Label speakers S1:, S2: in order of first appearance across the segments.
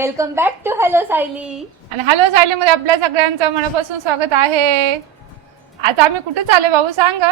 S1: Welcome back to hello Sayali.
S2: आणि hello Sayali मध्ये आपल्या सगळ्यांचं मनापासून स्वागत आहे. आता आम्ही कुठे चालले बाबू सांग.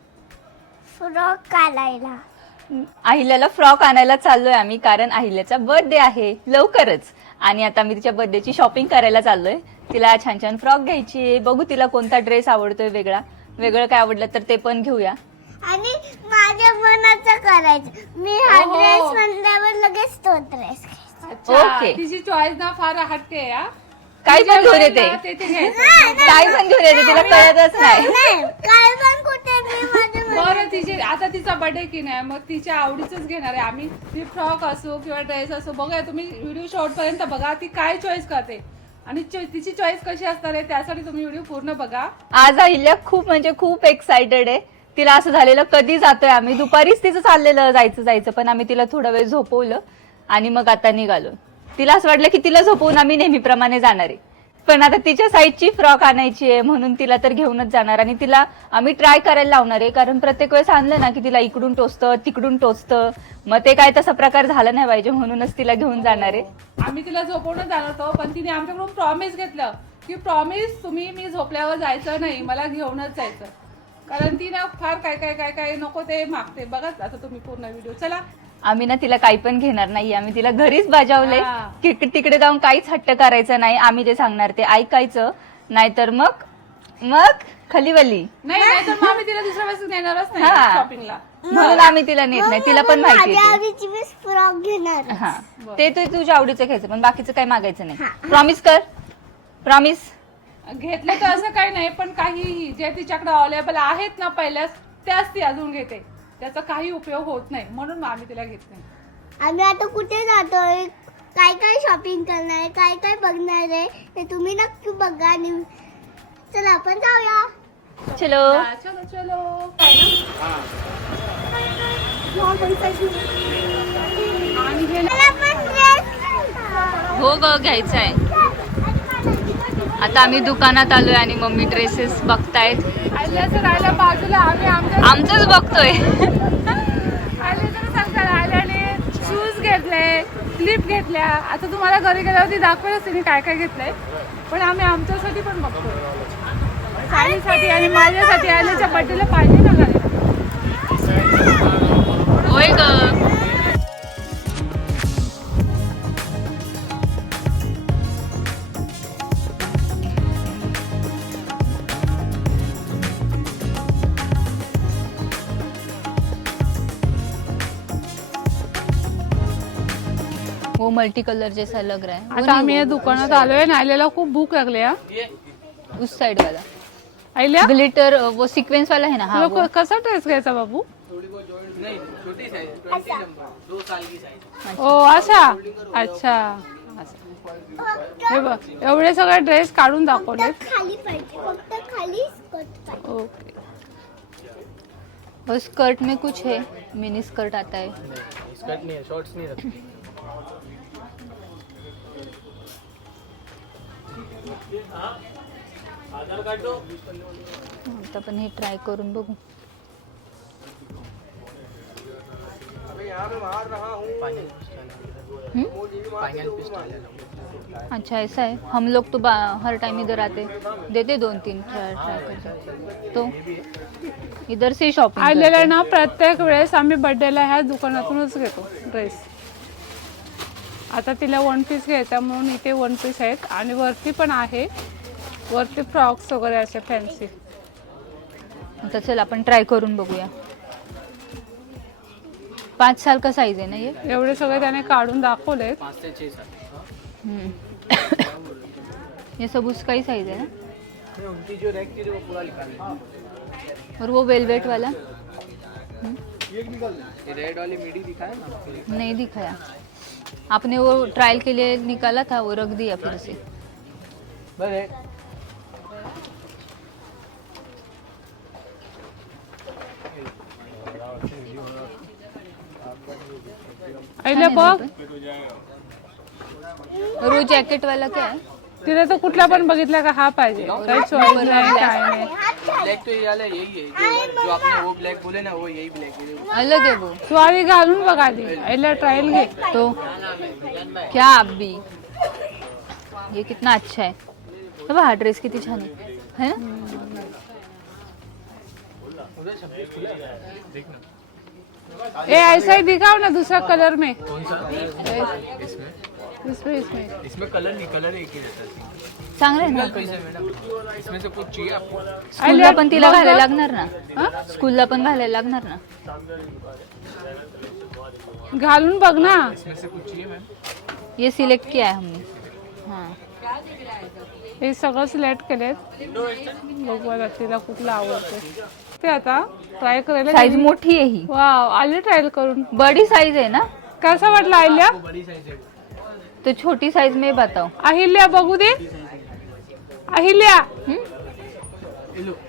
S3: फ्रॉक घालायला.
S1: अहिल्याला फ्रॉक आणायला चाललोय आम्ही, कारण अहिल्याचा बर्थडे आहे लवकरच. आणि आता मी तिच्या बर्थडेची शॉपिंग करायला चाललोय. तिला छान छान फ्रॉक घ्यायची आहे. बघू तिला कोणता ड्रेस आवडतोय, वेगळं काय आवडलं तर ते पण घेऊया.
S3: आणि माझ्या मनाचं करायचं. मी हा
S2: ओहो.
S3: ड्रेस म्हणल्यावर लगेच तो ड्रेस
S1: ओके.
S2: तिची चॉईस ना फार हटके आहे हा.
S1: काय पण घेऊन येते,
S2: ते घ्यायचं.
S1: काय पण घेऊन येते, तिला कळतच नाही.
S3: काय पण कुठे मी माझ्या
S2: बरं तिची आता तिचा बर्थडे की नाही, मग तिच्या आवडीच घेणार आहे आम्ही. ती फ्रॉक असो किंवा ड्रेस असो, बघा तुम्ही व्हिडिओ शॉर्ट पर्यंत बघा ती काय चॉईस करते आणि तिची चॉईस कशी असणार आहे त्यासाठी तुम्ही व्हिडिओ पूर्ण बघा.
S1: आज अहिल्या खूप एक्साइटेड आहे. तिला असं झालेलं कधी जातोय आम्ही. दुपारीच तिचं चाललेलं जायचं, पण आम्ही तिला थोडा वेळ झोपवलं आणि मग आता निघालो. तिला असं वाटलं की तिला झोपवून आम्ही नेहमीप्रमाणे जाणार आहे, पण आता तिच्या साईजची फ्रॉक आणायची आहे म्हणून तिला तर घेऊनच जाणार. आणि तिला आम्ही ट्राय करायला लावणार आहे, कारण प्रत्येक वेळेस आणलं ना की तिला इकडून टोचतं तिकडून टोचतं, मग ते काय तसा प्रकार झाला नाही पाहिजे म्हणूनच तिला घेऊन जाणार आहे.
S2: आम्ही तिला झोपवून जाणार होतो, पण तिने आमच्याकडून प्रॉमिस घेतलं की प्रॉमिस तुम्ही मी झोपल्यावर जायचं नाही, मला घेऊनच जायचं. कारण ती ना फार काय नको ते मागते. बघा आता तुम्ही पूर्ण व्हिडिओ. चला
S1: आम्ही ना तिला काही पण घेणार नाही. आम्ही तिला घरीच बजावलंय
S2: हा.
S1: की तिकडे जाऊन काहीच हट्ट करायचा नाही. आम्ही जे सांगणार ते ऐकायचं, नाहीतर मग खलीवली.
S2: नाही तर मग आम्ही तिला दुसऱ्या वेळेस नेणारच नाही
S1: हा.
S2: शॉपिंगला.
S1: म्हणून आम्ही तिला नेत नाही. तिला पण माहिती
S3: माझ्या
S1: आहे.
S3: आवडीची मी फ्रॉक घेणार.
S1: हा,
S2: बरं.
S1: ते तुझ्या आवडीचं घ्यायचं, पण बाकीचं काही मागायचं नाही.
S3: हा.
S1: प्रॉमिस कर, प्रॉमिस.
S2: घेतलं तर असं काही नाही, पण काही जे तिच्याकडे अवेलेबल आहेत ना पहिल्याच त्याच ती अजून घेते. त्याचा काही उपयोग होत नाही, म्हणून मग आम्ही तिला घेत नाही.
S3: आम्ही आता कुठे जातोय, काय शॉपिंग करणार आहे, काय बघणार आहे ते तुम्ही नक्की बघा. आणि चला आपण जाऊया.
S1: चलो.
S2: हा, चलो काय ना. आणि हे ना-
S3: मला पण dress.
S1: हो ग, घ्यायचं आहे. आता आम्ही दुकानात आलोय आणि मम्मी ड्रेसेस बघतायत.
S2: आल्याचं राहिलं बाजूला, आम्ही
S1: आमचंच बघतोय.
S2: आल्याचं सांगतात. आल्याने शूज घेतले, क्लिप घेतल्या. आता तुम्हाला घरी गेल्यावरती दाखवेलच तिने काय घेतलंय, पण आम्ही आमच्यासाठी पण बघतोय. साडीसाठी आणि माझ्यासाठी आल्याच्या बर्थडेला पाहिजे ना घरी.
S1: होय ग. वो मल्टी कलर जैसा लग रहा है. वो
S2: आता
S1: नहीं,
S2: आम्ही या
S1: वो
S2: दुकानात आलोय आणि आल्याला खूप भूक लागली हा.
S1: उस साइड वाला
S2: आयल्या
S1: ग्लिटर, वो सिक्वेंस वाला है ना. हाँ,
S2: तुला कसा ड्रेस घ्यायचा बाबू? ओ असा. अच्छा हे बघ, एवढे सगळे ड्रेस काढून दाखवले.
S3: फक्त खाली पाहिजे, फक्त खाली स्कर्ट पाहिजे.
S2: ओके.
S1: वो स्कर्ट में कुछ है, मिनी स्कर्ट आता है.
S4: स्कर्ट नहीं है, शॉर्ट्स नहीं रखती. आधार कार्ड दो.
S1: आता पण हे ट्राय करून बघू.
S4: अबे यहाँ मैं मार रहा हूँ. Final pistol.
S1: अच्छा ऐसा है. हम लोग तो हर टाइम इधर आते, देते 2-3 ट्राय करते, तो इधर से शॉपिंग
S2: आलेला ना प्रत्येक वेळेस आम्ही बर्थडेला ह्या दुकानातूनच घेतो ड्रेस. आता तिला वन पीस घ्यायचा म्हणून इथे वन पीस आहेत आणि वरती पण आहे. वरती फ्रॉक्स वगैरे असे फॅन्सी.
S1: आता चल आपण ट्राय करून बघूया. 5 साल का साइज है ना ये.
S2: एवढे सगळे त्याने काढून दाखवले.
S4: 5 से 6 साल.
S1: ये सब उसका ही साइज है ना.
S4: नहीं, उनकी जो रैक थी वो पूरा निकाल.
S1: और वो वेलवेट वाला
S4: ये रेड वाली मिडी दिखाया ना.
S1: नहीं दिखाया आपने. वो ट्रायल के लिए निकाला था, वो रख दिया फिर से.
S4: बरे
S2: आईला बघ,
S1: और वो जैकेट वाला क्या है.
S2: तिने तर कुठला पण बघितला का हा पाहिजे, काही चॉईस नाही काय नाही.
S4: ब्लैक तो ये वाला यही है, जो आपने वो ब्लॅक बोले ना, वो यही ब्लैक है.
S1: अलग है वो.
S2: तू आधी घालून बघ आधी, आईला ट्रायल घे.
S1: तो क्या आप भी ये कितना अच्छा है. हे बघ, हा ड्रेस किती छान आहे है ना.
S2: ये ऐसा ही दिखाओ ना दूसरा कलर में.
S4: कौन सा इसमें
S2: इसमें
S4: इसमें कलर नहीं, कलर एक ही रहता है.
S1: चांगलं आहे ना.
S4: सिंगल पीस है मैडम, इसमें से कुछ चाहिए आपको?
S1: स्कूलला पण तिला
S2: बघ
S1: घालायला
S2: गं.
S1: लागणार ना.
S2: हा?
S1: स्कूलला पण घालायला लागणार ना.
S2: घालून बघ ना.
S4: इसमें से कुछ चाहिए मैम?
S1: ये सिलेक्ट किया है हमने. हाँ
S2: हे सगळं सिलेक्ट केलेत. बघू आता तिला कुठलं आवडतं ते आता ट्राय करायला
S1: साईज
S2: गेली.
S1: मोठी आहे ही.
S2: वाव, आले ट्रायल करून.
S1: बड़ी साइज है ना.
S2: कसा वाटला अहिल्या?
S4: बड़ी साइज है.
S1: तो छोटी साइज में बताओ.
S2: अहिल्या बघू दे. अहिल्या
S4: ये लो,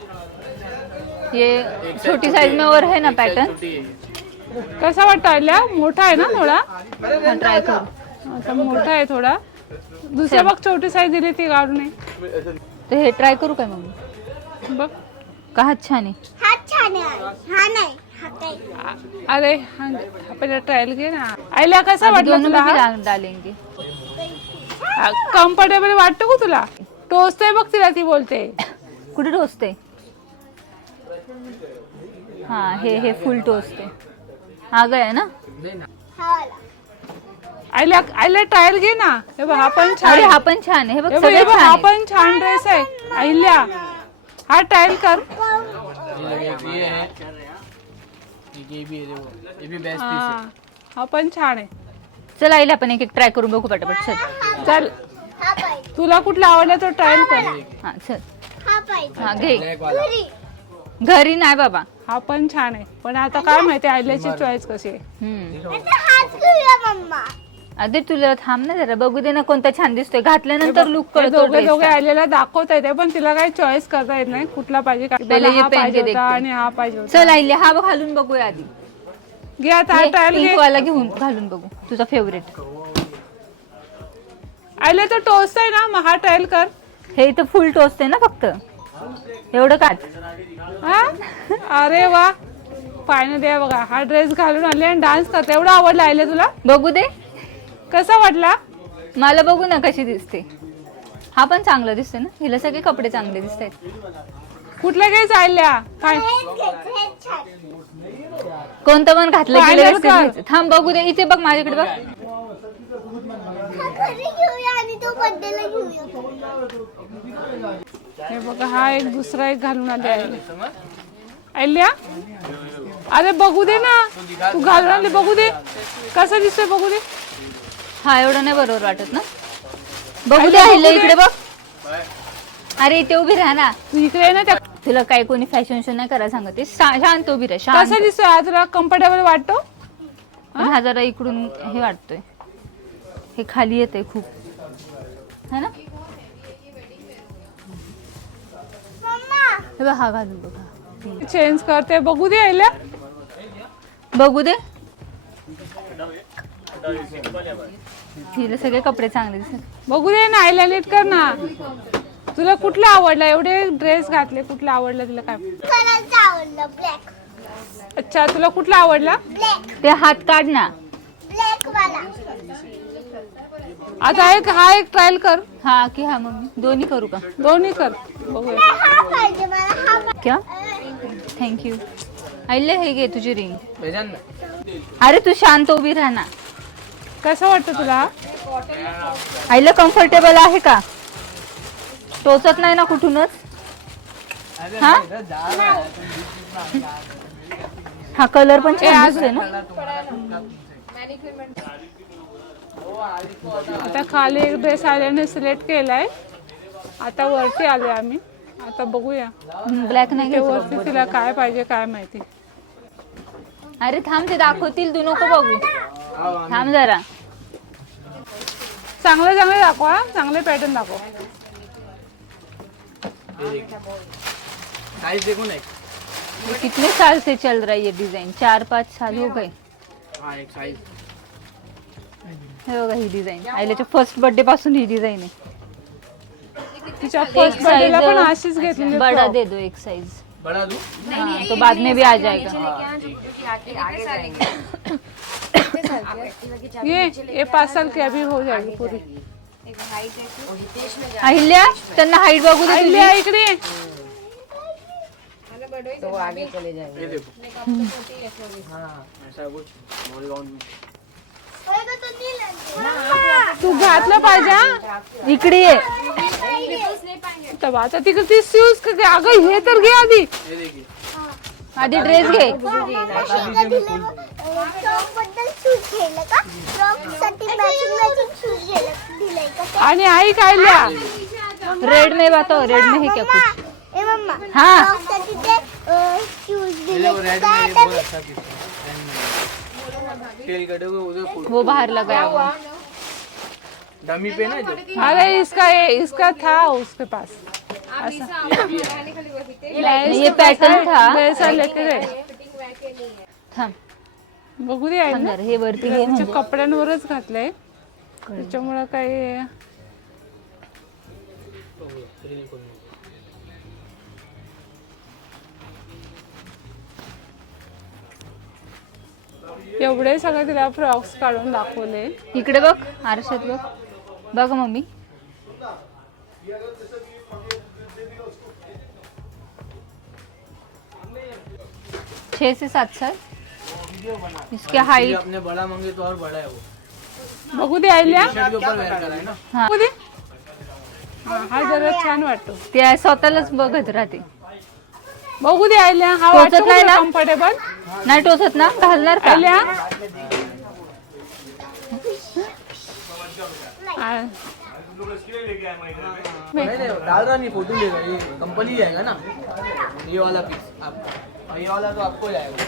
S1: ये छोटी साइज में और है ना पैटर्न.
S4: छोटी है.
S2: कसा वाटतं अहिल्या? मोठा आहे ना थोडा.
S1: हाँ ट्राय करू.
S2: आता मोठा आहे थोडा. दुसऱ्या बघ छोटी साईज दिली ती काढून ये.
S1: तर हे ट्राय करू काय मग.
S2: बघ.
S1: का हा छान आहे.
S3: हा छान आहे. हा नाही, हा काही.
S2: अरे आपल्याला ट्रायल घे ना. आईला कसा
S1: अभी
S2: वाटला
S1: दोनों
S2: तुला
S1: में भी
S2: हा?
S1: डालेंगे.
S2: कम्फर्टेबल वाटतं का तुला? टोचते बघ तिला ती बोलते.
S1: कुठे टोचते. हाँ हे फुल टोचते. आ गया ना.
S3: हा वाला.
S2: आईला ट्रायल घे ना. हे बघ हा पण छान
S1: अरे
S2: आहे.
S1: हा पण छान आहे. हे बघ
S2: हे बघ,
S1: सगळे
S2: हे बघ,
S1: छान
S2: हा
S1: आहे.
S2: पण छान ड्रेस आहे. अहिल्या हा ट्रायल कर.
S4: ये है, ये भी है, देखो ये भी बेस्ट पीस है.
S2: हा पण छान आहे.
S1: चल आईला आपण एक एक ट्राय करून बघू पटापट. चल
S2: चल
S3: हा पाहिजे.
S2: तुला कुठला आवडला तो ट्रायल कर.
S1: हा चल.
S3: हा पाहिजे.
S1: हा घे.
S4: ब्लैक वाला.
S3: घरी.
S1: घरी नाही बाबा.
S2: हा पण छान आहे. पण आता काय माहिती आईल्याची चॉईस कशी आहे.
S3: आता हाच घेऊया मम्मा.
S1: अरे तुला थांब ना जरा. बघू दे ना कोणता छान दिसतोय. घातल्यानंतर लुक
S2: हे
S1: कळतो
S2: दोघे
S1: ड्रेसचा.
S2: आईल्याला दाखवता येते पण तिला काही चॉईस करता येत नाही कुठला पाहिजे काय.
S1: पहिले हे
S2: हा
S1: पहन
S2: पाहिजे
S1: के
S2: होता
S1: देखते.
S2: आणि हा पाहिजे होता.
S1: चल आईले हा घालून बघूया आधी.
S2: घे आता हा ट्रायल घे.
S1: पिंक वाला घेऊन घालून बघू. तुझा फेवरेट.
S2: आईला तर टोस्ट आहे ना मग हा ट्रायल कर.
S1: हे इथं फुल टोचते ना फक्त. एवढं काट.
S2: हा अरे वा पायने दे बघा. हा ड्रेस घालून आले आणि डान्स करते. एवढा आवडला आईला तुला?
S1: बघू दे.
S2: कसा वाटला?
S1: मला बघू ना कशी दिसते. हा पण चांगला दिसते ना. हिला सगळे कपडे चांगले दिसत आहेत.
S2: कुठल्या घ्यायचं आईल्या?
S3: हेच घ्यायचं, हेच छान.
S1: कोणतं पण घातलं
S2: Final
S1: गेलं व्यवस्थित
S2: कर.
S1: घ्यायचं. थांब बघू दे. इथे बघ माझ्याकडे बघ.
S3: हा घरी घेऊया आणि तो बर्थडेला घेऊया.
S2: हे बघा हा एक दुसरा एक घालून आले आईला. आईल्या अरे बघू दे ना. तू घालून आले बघू दे. कसा दिसतोय बघू दे.
S1: हा एवढं नाही बरोबर वाटत ना. बघू
S2: आईला
S1: दे
S2: बघू
S1: आईला
S2: दे.
S1: इकडे बघ. अरे इथे उभी राहा ना.
S2: तू इकडे ये ना त्या.
S1: तुला काय कोणी फॅशन शो नाही करायला सांगते. शांत उभी राहा. शांत.
S2: कसा दिसतोय हा तुला? कम्फर्टेबल वाटतो?
S1: पण हा जरा इकडून हे वाटतोय. हे खाली येते खूप है ना.
S3: मम्मा.
S1: हे बघ हा घालून बघा.
S2: चेंज करते बघू दे आईल्या.
S1: बघू दे. तिला सगळे कपडे चांगले दिसतात.
S2: बघू दे ना आईला नीट कर ना. तुला कुठला आवडला? एवढे ड्रेस घातले कुठला आवडला तुला? काय
S3: कलरचं आवडलं. ब्लॅक.
S2: अच्छा तुला कुठला आवडला?
S3: ब्लॅक.
S1: ते हात काढ ना.
S3: ब्लॅक वाला.
S2: आता एक हा एक ट्रायल कर.
S1: हा की हा मम्मी दोन्ही करू का.
S2: दोन्ही कर बघूया.
S3: हा पाहिजे मला. हा पाहिजे.
S1: क्या थँक्यू. आईले हे घे तुझी रिंग.
S4: भेजन ना.
S1: अरे तू शांत उभी राहा ना.
S2: कसं वाटतं तुला?
S1: आईला कम्फर्टेबल आहे का. टोचत नाही ना कुठूनच. हा हा कलर पण छान दिसतोय ना.
S2: आता खाली एक ड्रेस आल्याने सिलेक्ट केलाय. आता वरती आलोय आम्ही. आता बघूया
S1: ब्लॅक नाही
S2: ते
S1: घ्यायचं.
S2: वरती तिला काय पाहिजे काय माहिती.
S1: अरे थांब ते दाखवतील. तू नको बघू. थांब जरा.
S2: चांगले चांगले दाखवा. चांगले पॅटर्न दाखव.
S4: साइज देखो ना एक.
S1: ये कितने साल से चल रहा है ये डिजाइन. 4-5 साल हो गए.
S4: हाँ एक साइज.
S1: हे बघा ही डिझाईन. आईल्याच्या फर्स्ट बर्थडे पासून ही डिझाईन आहे.
S2: तिच्या फर्स्ट बर्थडेला पण अशीच घेतलेली
S1: बड़ा
S2: फ्रॉक.
S1: दे दो एक साइज.
S4: बड़ा दूं?
S1: हाँ तो बाद में भी आ जाएगा.
S4: हाँ, ठीक.
S2: ये 5 साल की अभी हो जाएगी पूरी.
S1: अहिल्या त्यांना हाईट बघू दे तुझी.
S2: अहिल्या इकडे ये.
S4: ये देखो हाँ ऐसा कुछ मॉल गाउन में
S2: तू घातलं पाहिजे हा.
S1: इकडे ये.
S2: तर आता तिकडे ती शूज अगं हे तर घे आधी.
S4: ये देखिए
S1: आधी ड्रेस घे.
S3: फ्रॉक बद्दल शूज घेतलं का? फ्रॉक साठी मॅचिंग शूज दिलंय का?
S2: आणि आई काय लिहा
S1: रेड में बताओ, रेड में है क्या कुछ?
S3: ए मम्मा,
S1: हाँ.
S3: फ्रॉक साठी ते शूज
S4: ये
S3: दिले
S4: देखो रेड में ये बहुत अच्छा पीस है टेल कटे हुए उधर फुल
S1: वो बाहर लगाया हुआ.
S4: डमी पे ना जो
S2: अरे इसका था उसके पास
S1: ये पैटर्न था.
S2: वैसा लेके गए.
S1: थांब
S2: बघू दे आई
S1: थांब
S2: ना.
S1: जरा, हे वरती घे
S2: तिच्या
S1: म्हणजे.
S2: कपड्यांवरच घातलंय त्याच्यामुळं काही एवढे सगळे तिला फ्रॉक्स काढून दाखवले.
S1: इकडे बघ, आरशात बघ. बघ मम्मी. छह से 7 साल. इसके हाइट
S4: अपने बड़ा मांगे तो और बड़ा है वो
S2: बघू दे आईल्या.
S4: शर्ट के ऊपर वेयर करा है ना
S1: हा.
S2: बघू दे. हा जरा छान वाटतो.
S1: ते स्वतःलाच बघत राहते.
S2: बघू दे आईल्या. हा
S1: टोचत
S2: वाटतो
S1: नाही ना?
S2: कम्फर्टेबल
S1: नाही टोचत ना? घालणार का?
S2: आईल्या.
S4: नहीं डाल रहा नहीं फोटो लेगा ये कंपनी जाएगा ना ये वाला पीस आप ये वाला तो आपको जाएगा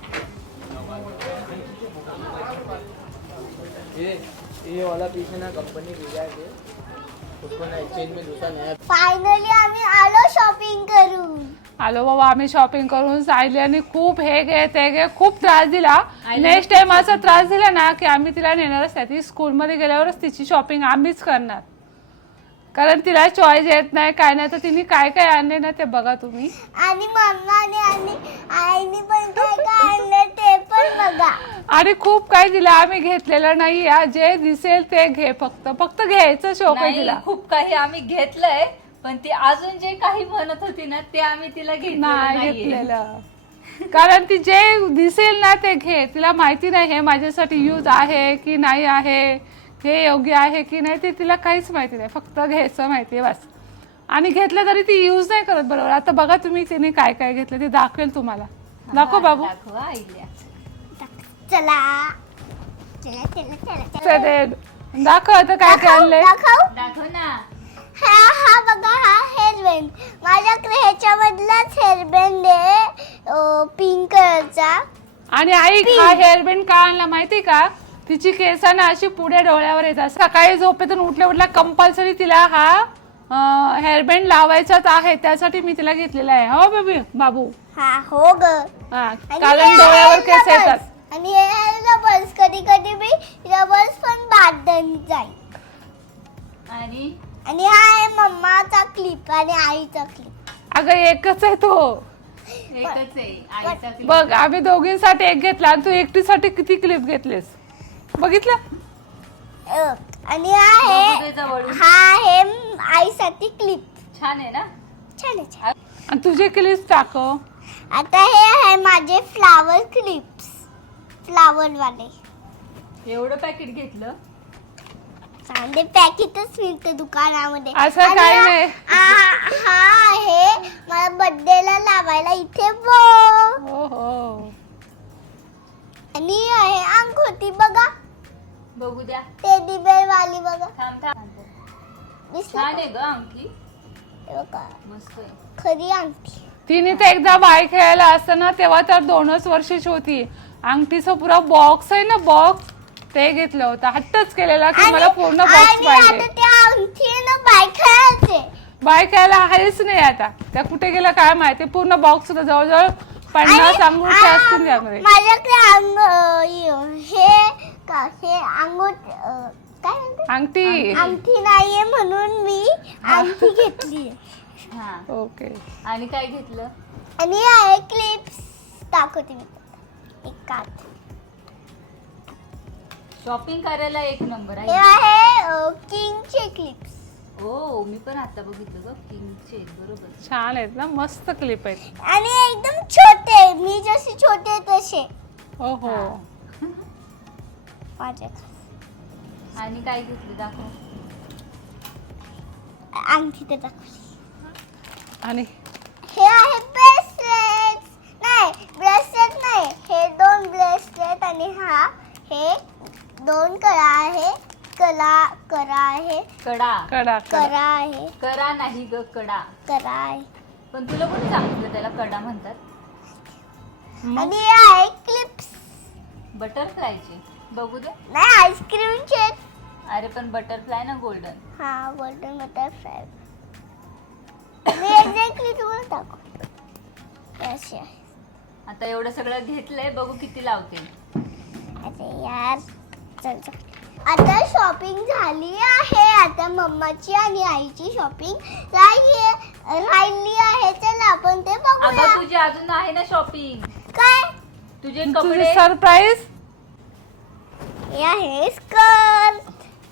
S4: ये वाला पीस है ना कंपनी ले जाएगा उसको ना एक्सचेंज में दूसरा नया
S3: फायनली आम्ही आलो शॉपिंग करून.
S2: आलो बाबा आम्ही शॉपिंग करून. सायल्याने खूप हे घे ते घे खूप त्रास दिला. नेक्स्ट टाइम असा त्रास दिला ना की आम्ही तिला नेणारच नाही. ती स्कूलमध्ये गेल्यावरच तिची शॉपिंग आम्हीच करणार. कारण तिला चॉईस येत नाही काय नाही. तर तिने काय काय आणले ना ते बघा तुम्ही.
S3: आणि मम्माने आणि आईने पण काय काय आणलं ते पण बघा.
S2: आणि खूप काय दिलं आम्ही घेतलेलं नाही. जे दिसेल ते घे. फक्त घ्यायचं शौक आहे
S1: नाही,
S2: तिला.
S1: खूप काही आम्ही घेतलंय, पण ती अजून जे काही म्हणत होती ना ते आम्ही तिला
S2: नाही
S1: घेतलेलं.
S2: घेतलेलं. कारण ती जे दिसेल ना ते घे. तिला माहिती नाही हे माझ्यासाठी यूज आहे की नाही आहे, हे योग्य आहे की नाही, ते तिला काहीच माहिती नाही. फक्त घ्यायचं माहिती आहे बस. आणि घेतलं तरी ती यूज नाही करत बरोबर. आता बघा तुम्ही तिने काय काय घेतलं ते दाखवेल तुम्हाला. दाखव बाबू.
S1: दाखवा आईल्या.
S3: चला चला चला चला चला.
S2: चालेल. दाखव आता काय काय आणलंय.
S1: दाखव ना.
S3: हा बघा हा हेअरबँड. माझ्याकडे ह्याच्यामधलाच हेअरबँड आहे पिंक कलरचा.
S2: आणि आई हा हेअरबँड का आणला माहिती का? तिची केसांना अशी पुढे डोळ्यावर येतात. सकाळी झोपेतून उठल्या कंपल्सरी तिला हा हेअरबँड लावायचाच आहे. त्यासाठी मी तिला घेतलेला आहे. हो बेबी बाबू.
S3: हा हो ग.
S2: हा कारण डोळ्यावर केस येतात.
S3: आणि हे रबर्स कधी कधी मी रबर्स पण बांधून जाईल. आणि हा आहे मम्माचा क्लिप आणि आईचा क्लिप.
S2: अगं एकच आहे तो.
S1: एकच आहे आईचा clip.
S2: बघ आम्ही दोघींसाठी एक घेतला आणि तू एकटीसाठी किती क्लिप घेतलेस बघितलं.
S3: आणि हा
S1: बघू दे जवळून.
S3: आहे आईसाठी क्लिप.
S1: छान आहे ना?
S3: छान आहे छान.
S2: आणि तुझे क्लिप्स टाकव.
S3: आता हे आहे माझे फ्लावर क्लिप्स. फ्लावर वाले.
S1: एवढं पॅकेट घेतलं.
S3: चांगले पॅकेटच मिळते दुकानामध्ये.
S2: असं
S3: आणि
S2: काही नाही.
S3: हा आहे मला बर्थडेला लावायला इथे बघ.
S2: हो हो.
S3: आणि ही आहे अंगठी बघा.
S1: बघू द्या.
S3: टेडी बेअर वाली बघा.
S1: थांब थांब.
S3: दिसलं
S1: छान
S3: का?
S1: आहे ग अंगठी.
S3: हे बघा
S1: मस्त आहे.
S3: खरी अंगठी.
S2: तिने तर एकदा बाय खेळायला असताना तेव्हा तर 2च वर्षाची होती. अंगठीचा पुरा बॉक्स आहे ना बॉक्स ते घेतलं होतं. हट्टच केलेला की मला पूर्ण बॉक्स
S3: आणि
S2: पाहिजे.
S3: आता त्या अंगठी आहे ना बाय खेळायचे.
S2: बाय खेळायला आहेच नाही आता. त्या कुठे गेला काय माहिती. पूर्ण बॉक्स होता. जवळजवळ 50 अंगुठ्या असतील त्यामध्ये.
S3: माझ्याकडे हे अंगूठ काय म्हणते
S2: अंगठी.
S3: अंगठी नाहीये म्हणून मी अंगठी घेतली.
S1: हा.
S2: ओके.
S1: आणि काय घेतलं?
S3: आणि आहे क्लिप्स. दाखवते मी एक कार्ड.
S1: शॉपिंग करायला एक नंबर
S3: हे
S1: आहे.
S3: आहे किंग किंगचे क्लिप्स.
S1: ओ मी पण आता बघितलं ग किंगचे, बरोबर.
S2: छान आहेत ना, मस्त क्लिप आहेत.
S3: आणि एकदम छोटे, मी जसे छोटे तसे
S2: हो हो.
S3: माझ्या.
S1: आणि काय घेतलं दाखव.
S3: अंगठी तर दाखवली.
S2: आणि
S3: हे आहे ब्रेसलेट. नाही ब्रेसलेट नाही, हे 2 ब्रेसलेट आणि हे 2 कळा आहे. करा आहे.
S1: कडा.
S2: कडा
S3: करा आहे.
S1: करा नाही ग, कडा.
S3: करा आहे.
S1: पण तुला कोणी सांगितलं त्याला कडा म्हणतात?
S3: आणि हे आहे क्लिप्स.
S1: बटरफ्लायचे, बघू दे.
S3: नाही आईस्क्रीमचे.
S1: अरे पण बटरफ्लाय ना, गोल्डन.
S3: हा गोल्डन बटरफ्लाय. मी एक्झॅक्टली तुम्हाला दाखवतो. असे आहे.
S1: आता एवढं सगळं घेतलंय, बघू किती लावते.
S3: अरे यार चल चल. आता शॉपिंग झाली आहे. आता मम्माची आणि आईची शॉपिंग राहिली आहे. चल आपण ते बघूया.
S1: अगं तुझी अजून आहे ना शॉपिंग.
S3: काय
S1: तुझे
S2: तुझे
S1: कपडे.
S2: सरप्राईज.
S3: हे आहे स्कर्ट.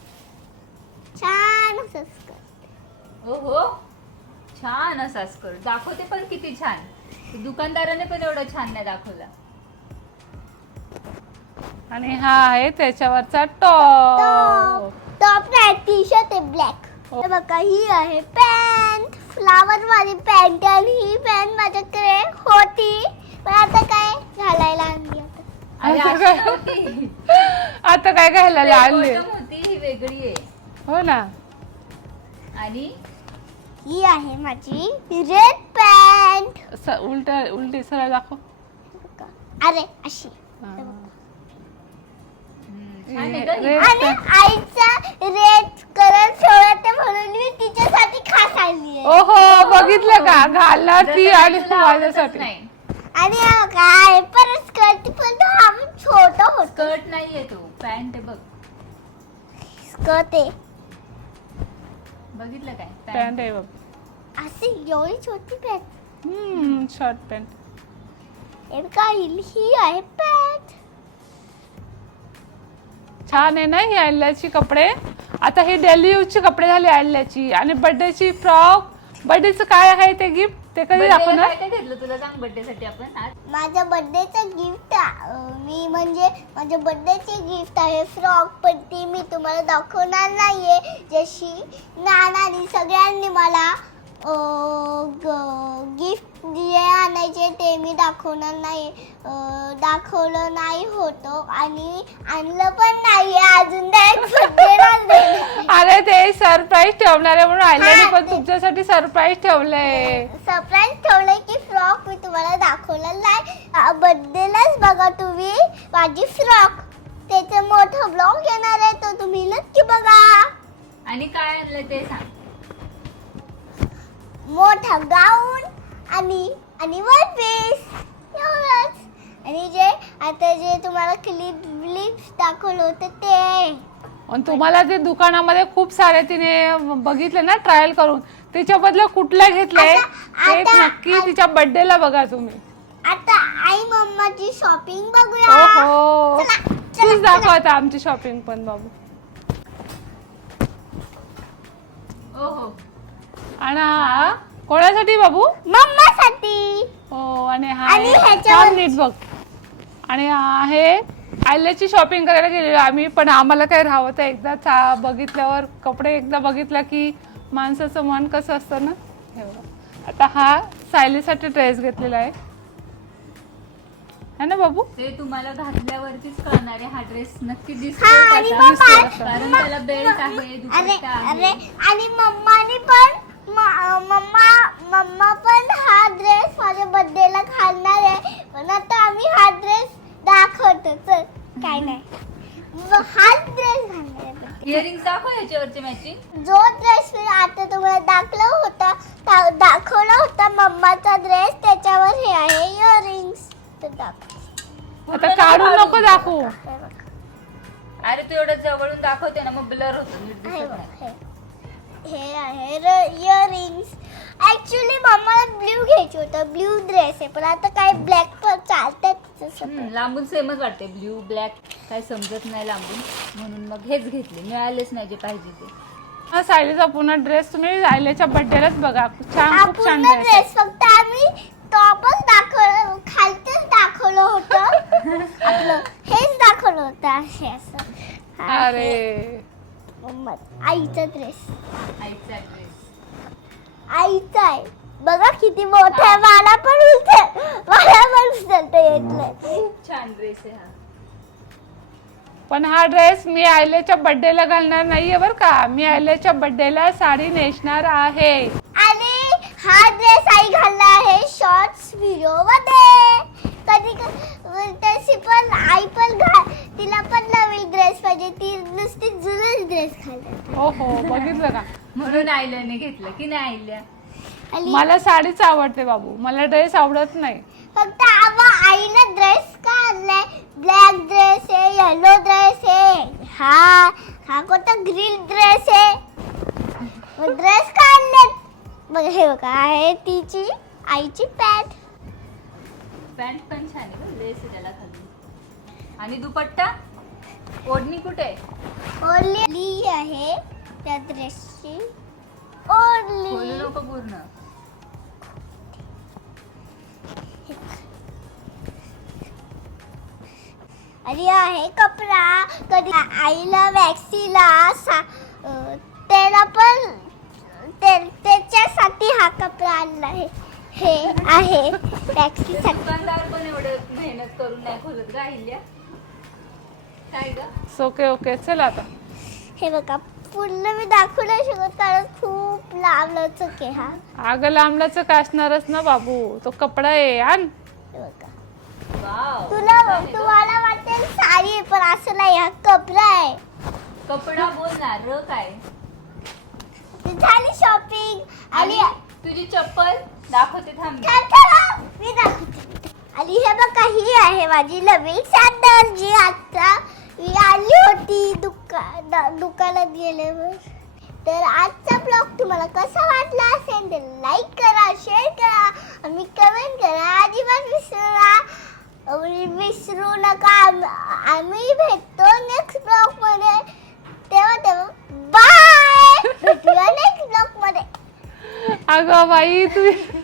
S3: छान असं स्कर्ट.
S1: हो हो, छान असा स्कर्ट दाखवते, पण किती छान. दुकानदाराने पण एवढं छान नाही दाखवला.
S2: आणि हा आहे त्याच्यावरचा टॉप.
S3: टॉप नाही, टी शर्ट आहे ब्लॅक. हे बघा, ही आहे पॅन्ट, फ्लावर वाली पॅन्ट. आणि ही पॅन्ट माझ्याकडे होती, पण आता काय घालायला आणली आता.
S1: आणि
S2: असं
S1: अशी
S2: काय?
S1: नव्हती.
S2: आता काय घालायला आणली?
S1: bottom होती, ही वेगळी आहे.
S2: हो ना.
S1: आणि
S3: ही आहे माझी रेड पॅन्ट.
S2: उलटी सरळ दाखव.
S3: अरे अशी.
S1: छान आहे गं ही.
S2: रेड
S3: आणि आईचा रेड कलर ठेवला म्हणून मी तिच्यासाठी खास आणली आहे.
S2: ओहो, बघितलं का, घालणार ती
S1: जसं
S2: आणि
S1: तुला आवडतच
S2: माझ्यासाठी.
S1: नाही.
S3: आणि हा काय परत स्कर्ट, पण तो हा छोटा होता.
S1: स्कर्ट नाहीये तो, पॅन्ट आहे बघ.
S3: स्कर्ट आहे
S1: बघितलं काय
S2: पॅन्ट आहे बघ.
S3: अशी एवढी छोटी पॅन्ट.
S2: Short pant.
S3: ही आहे पॅन्ट.
S2: छान आहे ना ही आयल्याची कपडे. आता हे डेली यूजचे कपडे झाले आयल्याची. आणि बर्थडेची फ्रॉक. बर्थडेचं काय आहे ते गिफ्ट, ते कधी
S1: Birthday ला
S2: दाखवणार?
S1: काय काय घेतलं तुला सांग बर्थडे साठी आपण आज.
S3: माझ्या बर्थडेचं गिफ्ट मी म्हणजे माझ्या बर्थडेचे गिफ्ट आहे फ्रॉक. पण ती मी तुम्हाला दाखवणार नाहीये. जशी नानानी सगळ्यांनी मला गिफ्ट जे आणायचे ते मी दाखवणार नाही. दाखवलं नाही होतो आणि आणलं पण नाहीये अजून.
S2: अरे ते सरप्राईज ठेवणार आहे म्हणून आयल्याने
S3: हा,
S2: पण
S3: ते-
S2: तुमच्यासाठी सरप्राईज ठेवलंय.
S3: सरप्राईज ठेवलंय की फ्रॉक मी तुम्हाला दाखवलं नाही. बर्थडेलाच बघा तुम्ही माझी फ्रॉक. त्याचं मोठं ब्लॉग येणार आहे, तो तुम्ही नक्की बघा.
S1: आणि काय आणलं ते सांग.
S3: मोठा गाऊन आणि वन पीस एवढंच. आणि जे तुम्हाला क्लिप्स दाखवलं होतं ते.
S2: आणि तुम्हाला ते दुकानामध्ये खूप सारे तिने बघितले ना ट्रायल करून, त्याच्याबद्दल कुठल्या घेतलंय ते
S3: आता-
S2: नक्की तिच्या बर्थडेला बघा तुम्ही.
S3: आता आई मम्माची शॉपिंग बघूया.
S2: ओहो,
S3: चला,
S2: तूच दाखव आता आमची शॉपिंग पण बाबू.
S1: ओहो,
S2: आणि हा कोणासाठी बाबू?
S3: मम्मासाठी.
S2: हो. आणि हा
S3: आणि
S2: आहे-
S3: ह्याच्यावर-
S2: थांब नीट बघ. आणि हा आहे आयल्याची शॉपिंग करायला गेलेलो आम्ही, पण आम्हाला काय राहत एकदा बघितल्यावर कपडे एकदा बघितला की माणसाचं मन कसं असतं ना. हे बघा. आता हा सायलीसाठी ड्रेस घेतलेला आहे है ना बाबू?
S1: ते तुम्हाला घातल्यावरतीच कळणार आहे. हा ड्रेस नक्की दिसतो
S3: हा, आणि
S1: कसा.
S3: मम्मा-
S1: कारण त्याला बेल्ट आहे,
S3: अरे
S1: दुपट्टा
S3: अरे
S1: आहे.
S3: आणि मम्मानी पण मम्मा पण हा ड्रेस माझ्या बर्थडेला घालणार आहे. पण आता आम्ही हा ड्रेस दाखवतो. चल काय नाही, हाच ड्रेस घालणार आहे birthday.
S1: इयरिंग्स दाखव याच्यावरचे मॅचिंग.
S3: जो ड्रेस मी आता तुम्हाला दाखवला होता मम्माचा ड्रेस, त्याच्यावर हे आहे इयरिंग्स. तर दाखव.
S2: आता काढून नको दाखवू.
S3: हे बघ.
S1: अरे तू एवढं जवळून दाखवते ना, मग ब्लर होतो, नीट
S3: हे
S1: दिसत
S3: बघ,
S1: नाही.
S3: हे आहे इयरिंग्स. ऍक्च्युली मम्माला ब्ल्यू घ्यायचं होतं, ब्ल्यू ड्रेस आहे. पण आता काय ब्लॅक पण चालतात.
S1: लांबून सेमच वाटते, ब्ल्यू ब्लॅक काय समजत नाही लांबून, म्हणून मग हेच घेतले. मिळालेच नाही जे पाहिजे ते.
S2: हा सायलीचा पुन्हा ड्रेस तुम्ही सायलीच्या बर्थडेलाच बघा. छान,
S3: हा
S2: खूप छान
S3: पूर्ण
S2: ड्रेस आहे.
S3: ड्रेस फक्त आम्ही टॉपच दाखवलं, खालचंच दाखवलं होतं. आपलं हेच दाखवलं होतं असे असं. हा
S2: अरे
S3: आहे मम्मा आईचा ड्रेस.
S1: आईचा ड्रेस.
S3: आईचा आहे बघा किती मोठा आहे. मला पण उचलता येत नाही.
S1: खूप छान ड्रेस आहे हा.
S2: पण हा ड्रेस मी आयल्याच्या बर्थडेला घालणार नाहीये बरं का. मी आयल्याच्या बर्थडेला साडी नेसणार आहे.
S3: आणि हा ड्रेस आई घालणार आहे शॉर्ट्स व्हिडिओ मध्ये. कधी तशी पण आई पण तिला पण नवीन ड्रेस पाहिजे. ती नुसती जुनाच ड्रेस घालते.
S2: हो हो बघितलं का.
S1: म्हणून आईल्याने घेतलं की नाही आईल्या.
S3: आणि
S2: मला साडीच आवडते बाबू, मला ड्रेस आवडत नाही.
S3: फक्त आईला ड्रेस का आणलाय. ब्लॅक ड्रेस आहे, येलो ड्रेस आहे, हा कोणता ग्रीन ड्रेस आहे. ड्रेस का आणले बघ. हे बघा आहे तिची आईची पॅन्ट.
S1: पॅन्ट पण छान आहे, लेस आहे त्याला खाली. आणि दुपट्टा ओढणी कुठे?
S3: ओढली आहे त्या ड्रेसची. ओढली
S1: खोलू नको पूर्ण.
S3: आणि आहे कपडा. कधी आईला वॅक्सीला त्याला पण त्याच्यासाठी हा कपडा आणला आहे. हे आहे वॅक्सीसाठी.
S1: दुकानदार पण एवढं मेहनत करून नाही खोलत का अहिल्या? काय ग?
S2: ओके ओके चल आता.
S3: हे बघा पूर्ण मी दाखवू नाही शकत कारण खूप लांब लचक आहे हा.
S2: अगं लांबलाच का असणारच ना बाबू, तो कपडा आहे. आण.
S3: हे बघा
S1: वाव.
S3: तुम्हाला वाटेल साडी आहे पण असं नाही, हा कपडा आहे.
S1: कपडा बोलणार र काय?
S3: झाली शॉपिंग.
S1: आणि तुझी चप्पल दाखवते थांब.
S3: मी दाखवते. आणि हे बघा ही आहे माझी नवीन सॅन्डल जी आता मी आली होती दुकानात गेल्यावर. तर आजचा ब्लॉग तुम्हाला कसा वाटला असेल तर लाईक करा, शेअर करा आणि कमेंट करा. अजिबात विसरू नका. आम्ही भेटतो नेक्स्ट ब्लॉग मध्ये. तेव्हा बाय. भेटूया नेक्स्ट ब्लॉग मध्ये.
S2: अगं बाई तू